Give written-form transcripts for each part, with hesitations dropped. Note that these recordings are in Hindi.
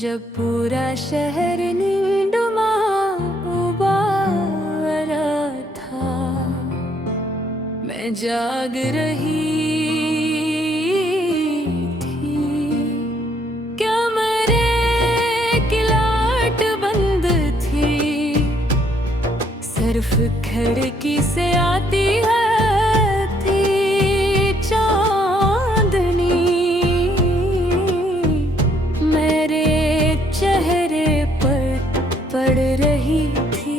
जब पूरा शहर नींदमा उबारा था, मैं जाग रही थी। कमरे की लाइट बंद थी, सिर्फ खिड़की से आती है पड़ रही थी।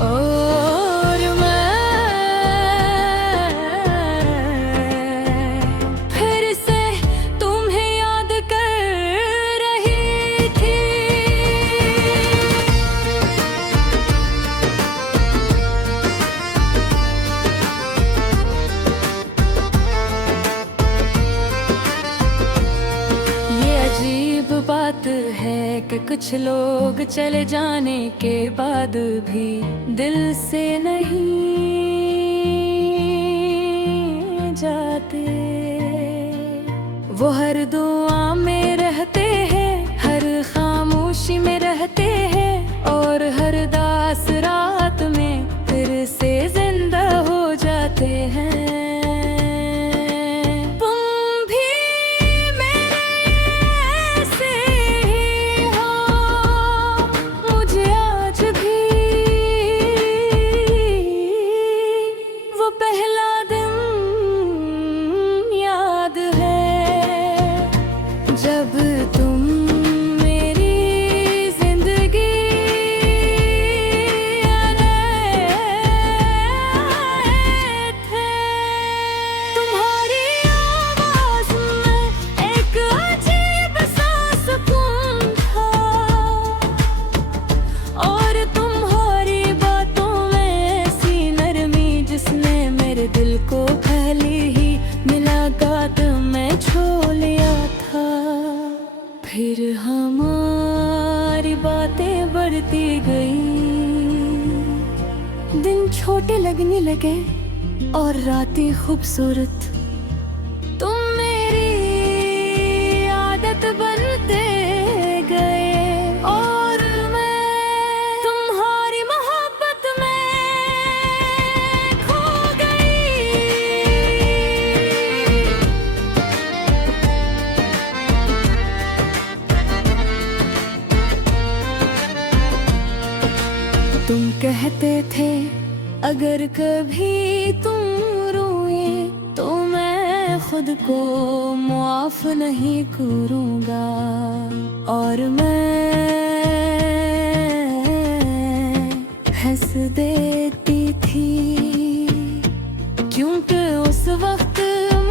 और मैं फिर से तुम्हें याद कर रही थी। ये अजीब बात है कि कुछ लोग चले जाने के बाद भी दिल से नहीं जाते। वो हर दुआ में रहते हैं, हर खामोशी में रहते हैं, और हर दास रात में फिर से जिंदा हो जाते हैं। जब तुम मेरी जिंदगी आए थे, तुम्हारी आवाज में एक अजीब सा सुकून था, और तुम्हारी बातों में ऐसी नरमी जिसने मेरे दिल को पहले ही मुलाकात में छू लिया था। फिर हमारी बातें बढ़ती गई, दिन छोटे लगने लगे और रातें खूबसूरत। तुम मेरी आदत बनते गए, और मैं तुम्हारी मोहब्बत में खो गई। तुम कहते थे अगर कभी तुम रोए तो मैं खुद को मुआफ नहीं करूँगा, और मैं हंस देती थी, क्योंकि उस वक्त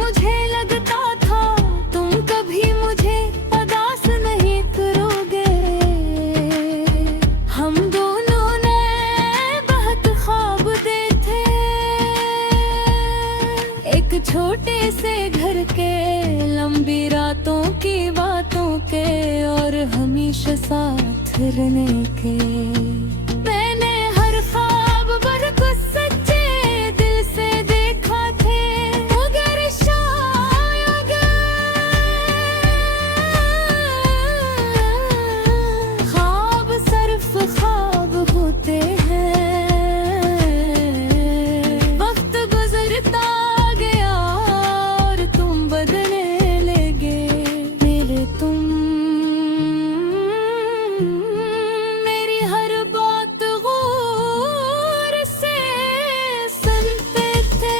मुझे लगता था तुम कभी मुझे उदास नहीं करोगे। हम दोनों ने बहुत ख्वाब देखे, एक छोटे से घर के, लंबी रातों की बातों के, और हमेशा साथ रहने के। मैंने हर ख्वाब पर कुछ सच्चे दिल से देखा थे, मगर शायद ख्वाब सिर्फ ख्वाब होते हैं। वक्त गुजरता गया और तुम बदलने लगे। मेरे तुम मेरी हर बात गौर से सुनते थे।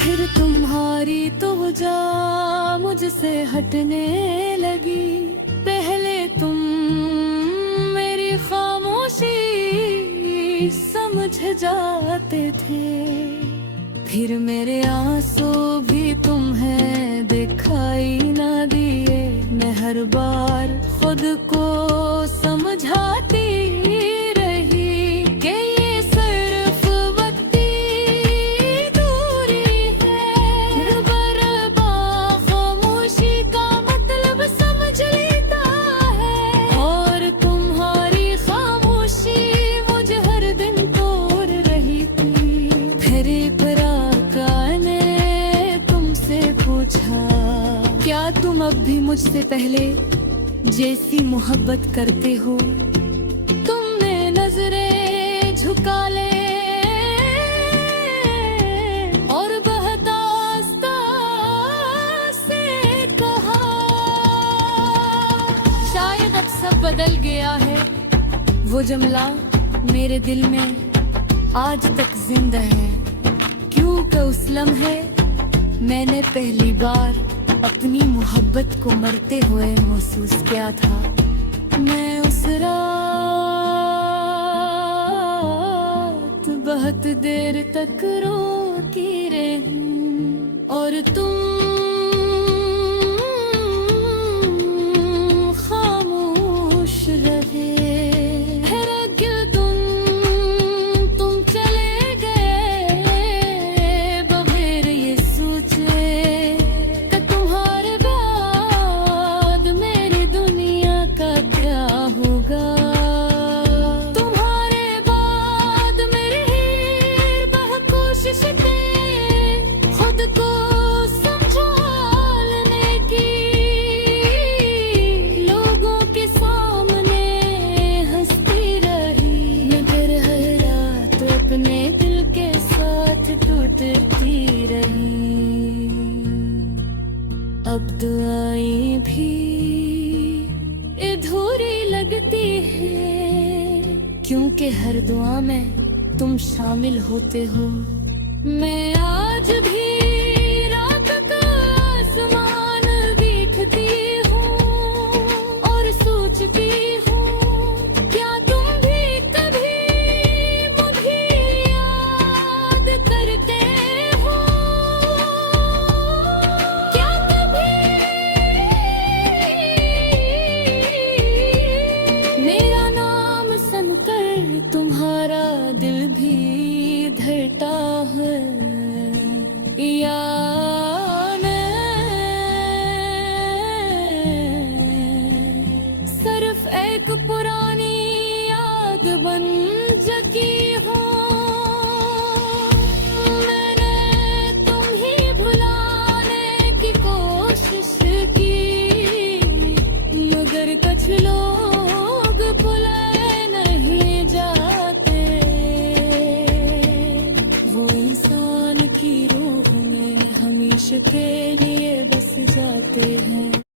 फिर तुम्हारी तवज्जो मुझसे हटने लगी। पहले तुम मेरी खामोशी समझ जाते थे, फिर मेरे आंसू भी तुम्हें दिखाई ना दिए। मैं हर बार खुद को समझाती रही कि ये सिर्फ वक्ती दूरी है, बर्बा खामोशी का मतलब समझ लेता है, और तुम्हारी खामोशी क्या तुम अब भी मुझसे पहले जैसी मोहब्बत करते हो? तुमने नजरें झुका ले और बहता आस्था से कहा, शायद अब सब बदल गया है। वो जमला मेरे दिल में आज तक जिंदा है, क्योंकि उस लम्हे मैंने पहली बार अपनी मोहब्बत को मरते हुए महसूस किया था। मैं उस रात बहुत देर तक रोती रही और तुम खामोश रहे। टूटती रही, अब दुआएं भी अधूरी लगती है, क्योंकि हर दुआ में तुम शामिल होते हो। मैं आज भी रात का आसमान देखती हूँ और सोचती हूँ, तुम्हारा दिल भी धड़ता है या सिर्फ एक पुरानी याद बन चुकी हूँ। मैंने तुम ही भुलाने की कोशिश की, मगर कुछ लोग भुलाए नहीं जाते। वो इंसान की रूह में हमेशा के